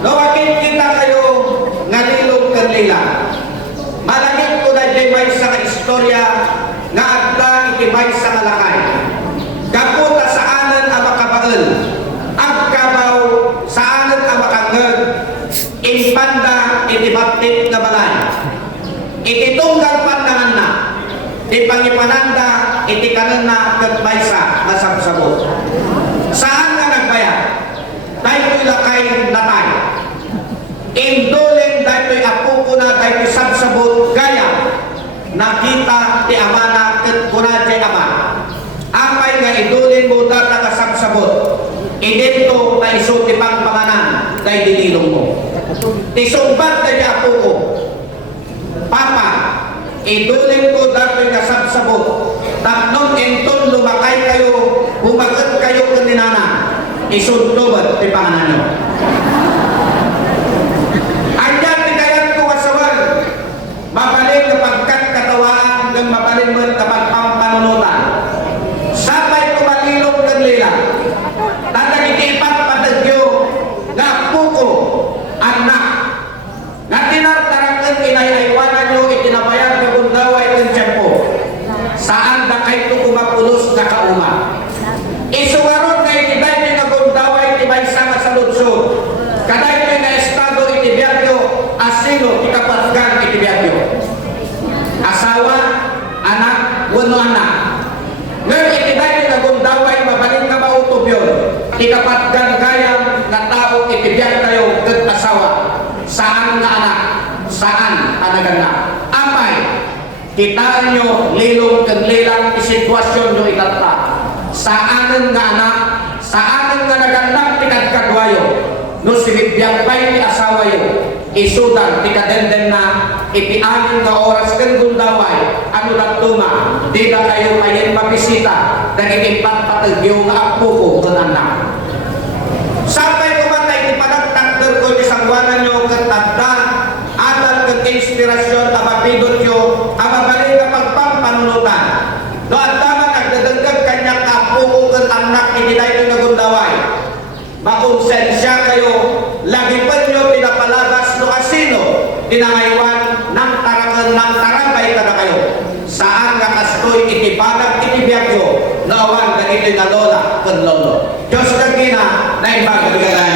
Nawakit kita kayo nga lilog kang lila. Malagit ko na di may sa istorya nga agda iti may sa malakay. Kaputa sa anan ang makabael. Agkabaw sa anan ang makangeg. Impanda iti baptit nga balay. Iti tunggal pandangan na. Di pangipananda iti kanan na kat maysa nga sabsabot. Saan nga nagbayad? Dahil ko'y lakay natay. Indulin dahil ko'y apo ko na dahil ko'y sabsabot gaya. Nakita ti ama na kat kuna di ama. Amay nga idulin mo data ka sabsabot. Idento na iso ti pang panganan dahil dinilong mo. Ti sumbat dahil apo ko. Papa, idulin ko dati nga sabsabot. Tatlong enton lumakay kayo, bumagat kayo kaninana. Isuntubat ti panganan nyo. Anyan ti kayan ko kasawan. Mabalin na pagkat katawaan ng mabalin mo kapag pampanunutan. Sabay ko matilong ng lila. Tatagitipan patagyo nga puko, anak, nga tinatarakan inayaywanan nyo itinabayag ng bundaway ng tiyempo. Saan na kayo kumapulos na kauma? Isuwarot na itibay nyo nga bundaway itibay sama sa lutsod. Kaday nyo nga estado itibiyagyo, asilo ikapatgan itibiyagyo. Asawa, anak, wano anak. Ngayon itibay nyo nga bundaway mabalin ka mautob yun. Ikapatgan gayang nga tao itibiyag kayo kat asawa. Saan nga anak? Saan anagan na? Amay, kitaan nyo lilong kag lilang isitwasyon nyo itata. Saan nga anak? Saan nga nagandang pinagkagwayo? No sinibiyang pa'y ni asawa yo. Isudan, tikadenden na itianin nga oras kang gundaway, ano lang tuma, di ba kayo kayin mabisita, nagiging patpatagyo nga apo ko kung anak. Sampai kumatay ni panagtakder ko ni sangwanan nyo katanda atal kag inspirasyon abapidot nyo ababalik ka pagpampanunutan. No at tama nagdadanggag kanyang apo ko kag anak itinay ko nagundaway. Makonsensya kayo, lagi pa nyo pinapalabas no asino, dinangaywan ng tarangan ng tarabay ka na kayo. Saan nga kastoy itibanag itibiyag nyo, lawan ng ilin na lola kung lolo. Diyos na na ibang kagalan.